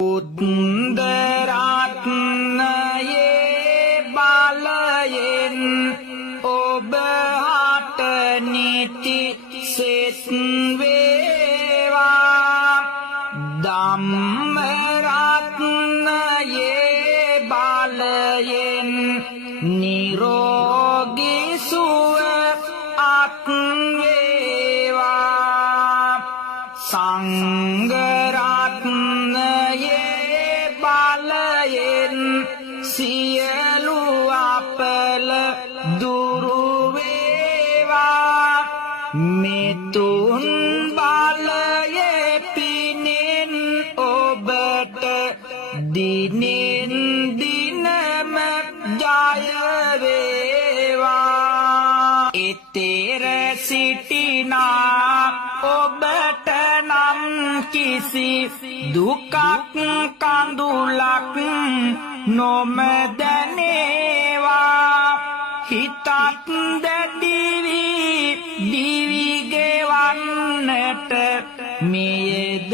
උත්තරාත්මයේ බලයෙන් ඔබ හට නිති සෙත් වේවා ධම්මරත්නයේ බලයෙන් නිරෝගී සුව අත් වේවා සංඝරත්නයේ බලයෙන් සියලු අපල දුරු වේවා මෙතුන් බලයේ පිනෙන් ඔබට දිනෙන් දිනම ජය වේවා ඊතර සිටිනා ඔබට නම් කිසි දුකක් කඳුලක් නොම දැනේවා හිතත් දැඩි දිවි ගෙවන්නට මෙයද